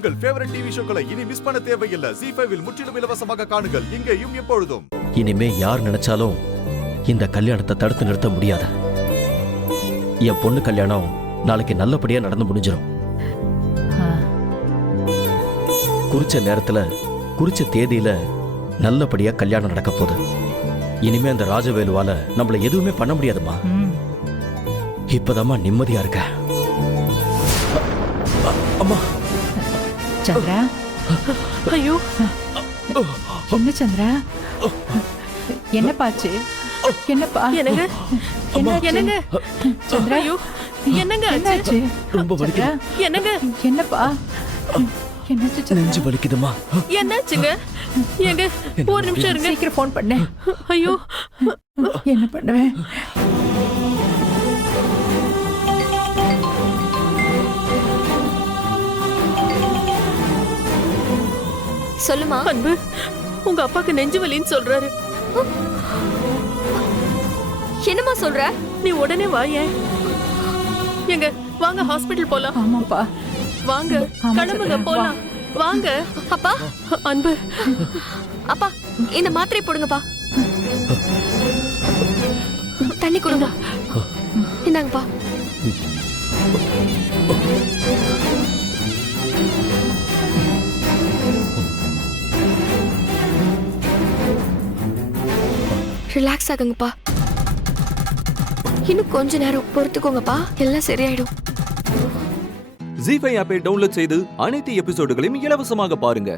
உங்கள் favourite TV ஷோக்களை இனி miss பண்ண தேவையில்லை. ZEE5 இல் முற்றிலும் இலவசமாக காணுங்கள், இங்கேயும் எப்பொழுதும். இனிமே யார் நினைச்சாலும் இந்த கல்யாணத்தை தடுத்து நிறுத்த முடியாது. என் பொண்ணு கல்யாணம் நாளைக்கு நல்லபடியா நடந்து முடிஞ்சிடும். குறிச்ச நேரத்துல குறிச்ச தேதியில நல்லபடியா கல்யாணம் நடக்க போகுது. இனிமே அந்த ராஜவேலுவால நம்மள எதுவுமே பண்ண முடியாதுமா. இப்பதாம்மா நிம்மதியா இருக்க. அம்மா. சந்திரா. ஐயோ, என்ன சந்திரா? என்ன பாச்சு? என்னப்பா? என்னங்க? என்னங்க? சந்திரா, ஐயோ, என்னங்க என்னாச்சு? ரொம்ப வலிக்குது. என்னங்க? என்னப்பா? என்னாச்சு சந்திரா? நெஞ்சு வலிக்குதுமா. என்னாச்சுங்க? எங்க ஒரு நிமிஷம் இருங்க. சீக்கிரம் ஃபோன் பண்ணு. ஐயோ, என்ன பண்ணுவேன்? சொல்லுமா. அன்பு, உங்க அப்பாக்கு நெஞ்சு வலின்னு சொல்றாரு. என்னமா சொல்ற? நீ உடனே வாயேன். எங்க வாங்க, ஹாஸ்பிடல் போலாம். ஆமாப்பா, வாங்க, ஆமா, கிளம்புங்க, சந்திரா, போலாம். வாங்க. அப்பா, அன்பு, அப்பா இந்த மாத்திரை போடுங்கப்பா. தண்ணி கொடுங்க. இந்தாங்கப்பா. ரிலாக்ஸ் ஆகுங்கப்பா. இன்னும் கொஞ்ச நேரம் பொறுத்துக்கோங்கப்பா, எல்லாம் சரியாயிடும். ZEE5 ஆப்பை டவுன்லோட் செய்து அனைத்து எபிசோடுகளையும் இலவசமாக பாருங்க.